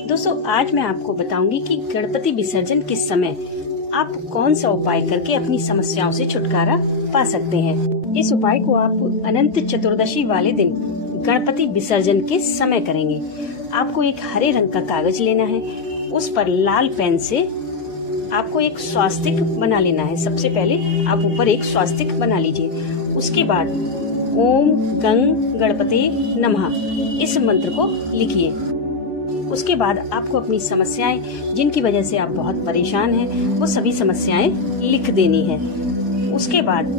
दोस्तों आज मैं आपको बताऊंगी कि गणपति विसर्जन के समय आप कौन सा उपाय करके अपनी समस्याओं से छुटकारा पा सकते हैं। इस उपाय को आप अनंत चतुर्दशी वाले दिन गणपति विसर्जन के समय करेंगे। आपको एक हरे रंग का कागज लेना है, उस पर लाल पेन से आपको एक स्वास्तिक बना लेना है। सबसे पहले आप ऊपर एक स्वास्तिक बना लीजिए। उसके बाद ओम गंग गणपते नमः इस मंत्र को लिखिए। उसके बाद आपको अपनी समस्याएं जिनकी वजह से आप बहुत परेशान हैं वो सभी समस्याएं लिख देनी है। उसके बाद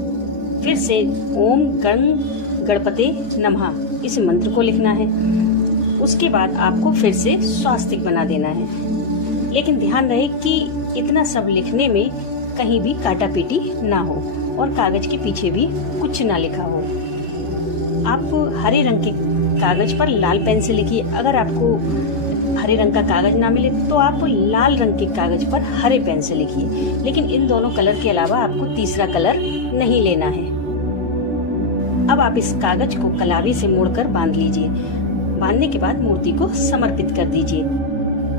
फिर से ओम गंग गणपते नमः इस मंत्र को लिखना है। उसके बाद आपको फिर से स्वास्तिक बना देना है, लेकिन ध्यान रहे कि इतना सब लिखने में कहीं भी काटा पीटी ना हो और कागज के पीछे भी कुछ ना लिखा हो। आप हरे रंग के कागज पर लाल पेन से लिखिए। अगर आपको हरे रंग का कागज ना मिले तो आप लाल रंग के कागज पर हरे पेन से लिखिए, लेकिन इन दोनों कलर के अलावा आपको तीसरा कलर नहीं लेना है। अब आप इस कागज को कलावी से मोड़कर बांध लीजिए। बांधने के बाद मूर्ति को समर्पित कर दीजिए।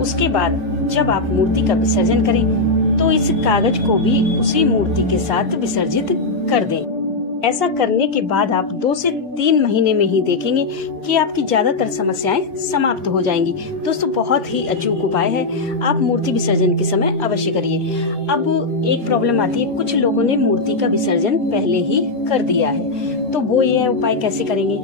उसके बाद जब आप मूर्ति का विसर्जन करें तो इस कागज को भी उसी मूर्ति के साथ विसर्जित कर दें। ऐसा करने के बाद आप 2 से 3 महीने में ही देखेंगे कि आपकी ज्यादातर समस्याएं समाप्त हो जाएंगी। दोस्तों बहुत ही अचूक उपाय है, आप मूर्ति विसर्जन के समय अवश्य करिए। अब एक प्रॉब्लम आती है, कुछ लोगों ने मूर्ति का विसर्जन पहले ही कर दिया है, तो वो यह उपाय कैसे करेंगे?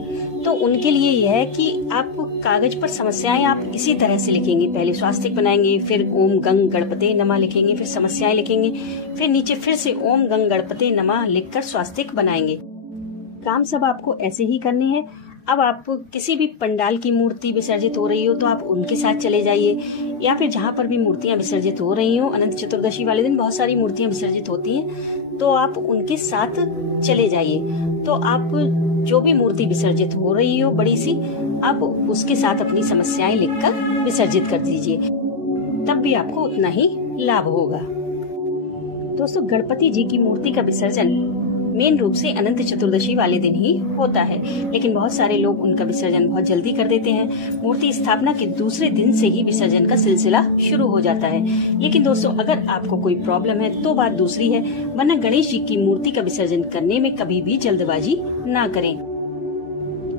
तो उनके लिए यह है कि आप कागज पर समस्याएं आप इसी तरह से लिखेंगे। पहले स्वास्तिक बनाएंगे, फिर ओम गंग गणपते नमः लिखेंगे, फिर समस्याएं लिखेंगे, फिर नीचे फिर से ओम गंग गणपते नमः लिखकर स्वास्तिक बनाएंगे। काम सब आपको ऐसे ही करने हैं। अब आप किसी भी पंडाल की मूर्ति विसर्जित हो रही हो तो आप उनके साथ चले जाइए, या फिर जहाँ पर भी मूर्तियां विसर्जित हो रही हो, अनंत चतुर्दशी वाले दिन बहुत सारी मूर्तियां विसर्जित होती हैं, तो आप उनके साथ चले जाइए। तो आप जो भी मूर्ति विसर्जित हो रही हो बड़ी सी, आप उसके साथ अपनी समस्याएं लिखकर विसर्जित कर दीजिए, तब भी आपको उतना ही लाभ होगा। दोस्तों गणपति जी की मूर्ति का विसर्जन मेन रूप से अनंत चतुर्दशी वाले दिन ही होता है, लेकिन बहुत सारे लोग उनका विसर्जन बहुत जल्दी कर देते हैं। मूर्ति स्थापना के दूसरे दिन से ही विसर्जन का सिलसिला शुरू हो जाता है। लेकिन दोस्तों अगर आपको कोई प्रॉब्लम है तो बात दूसरी है, वरना गणेश जी की मूर्ति का विसर्जन करने में कभी भी जल्दबाजी ना करें,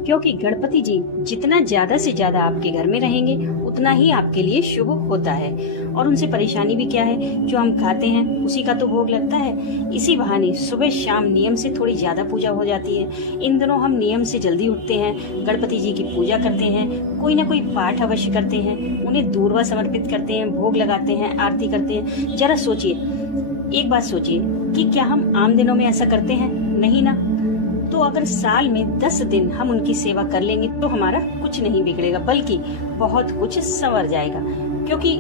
क्योंकि गणपति जी जितना ज्यादा से ज्यादा आपके घर में रहेंगे उतना ही आपके लिए शुभ होता है। और उनसे परेशानी भी क्या है, जो हम खाते हैं उसी का तो भोग लगता है। इसी बहाने सुबह शाम नियम से थोड़ी ज्यादा पूजा हो जाती है। इन दिनों हम नियम से जल्दी उठते हैं, गणपति जी की पूजा करते हैं, कोई ना कोई पाठ अवश्य करते हैं, उन्हें दूर्वा समर्पित करते हैं, भोग लगाते हैं, आरती करते हैं। जरा सोचिए, एक बात सोचिए कि क्या हम आम दिनों में ऐसा करते हैं? नहीं ना। तो अगर साल में 10 दिन हम उनकी सेवा कर लेंगे तो हमारा कुछ नहीं बिगड़ेगा, बल्कि बहुत कुछ संवर जाएगा। क्योंकि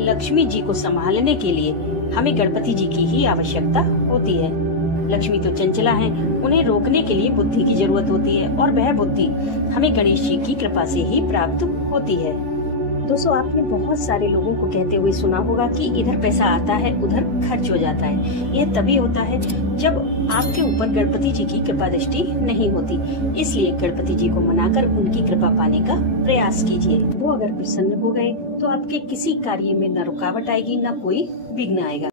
लक्ष्मी जी को संभालने के लिए हमें गणपति जी की ही आवश्यकता होती है। लक्ष्मी तो चंचला हैं, उन्हें रोकने के लिए बुद्धि की जरूरत होती है, और वह बुद्धि हमें गणेश जी की कृपा से ही प्राप्त होती है। दोस्तों आपने बहुत सारे लोगों को कहते हुए सुना होगा कि इधर पैसा आता है उधर खर्च हो जाता है। यह तभी होता है जब आपके ऊपर गणपति जी की कृपा दृष्टि नहीं होती। इसलिए गणपति जी को मनाकर उनकी कृपा पाने का प्रयास कीजिए। वो अगर प्रसन्न हो गए तो आपके किसी कार्य में न रुकावट आएगी, न कोई विघ्न आएगा।